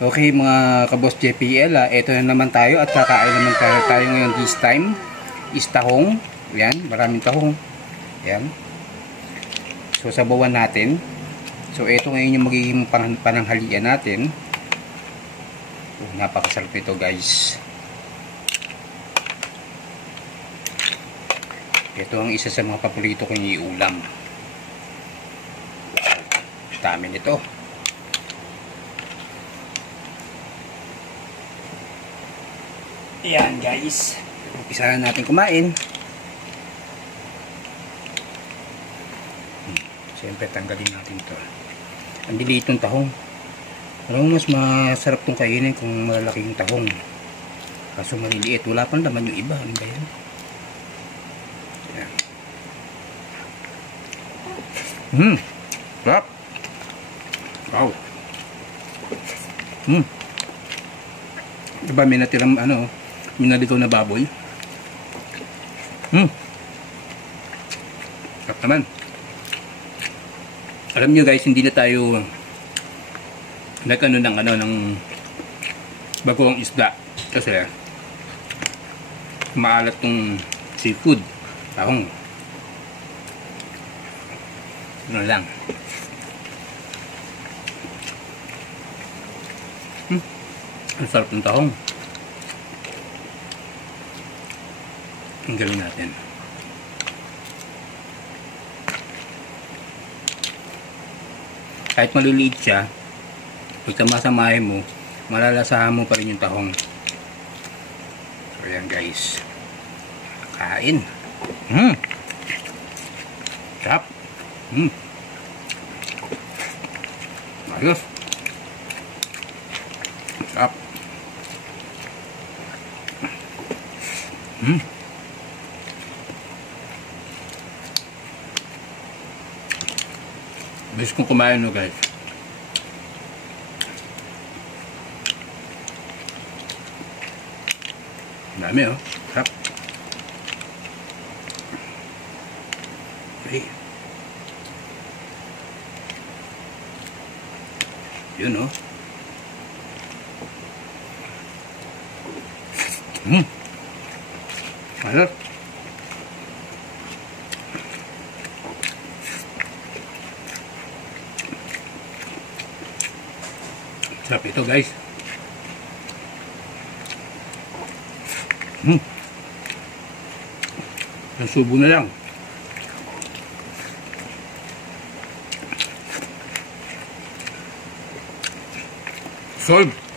Okay mga kaboss JPL, ito na naman tayo at kakain naman tayo ngayon. This time is tahong. Yan, maraming tahong. Yan. So sabawan natin. So ito ngayon yung magiging pananghalian natin. Napakasarap ito guys. Ito ang isa sa mga paborito kong iulam. Dami nito. Ayan guys, umpisa na natin kumain. Siyempre tanggalin natin ito. Ang dilitong tahong. Alam mo, mas masarap itong kainin kung malalaking tahong. Kaso maliliit, wala pang laman yung iba. Ano ba yan? Ayan. Sarap. Wow. Diba may natirang minaligaw na baboy. Sarap naman. Alam nyo guys, hindi na tayo ng bagong isda kasi maalat tong seafood. Tahong. Ano lang. Ang sarap ng tahong. Ang galing natin. Kahit maliliit siya, pag tamasamahin mo, malalasahan mo pa rin yung tahong. So yan guys. Kain. Sarap. Ayos. Sarap. Bilis kong kumain no guys. Dami oh. Sarap. Okay. Yun oh. Ayos. Sarap ito guys. Ang subo na lang. Solve.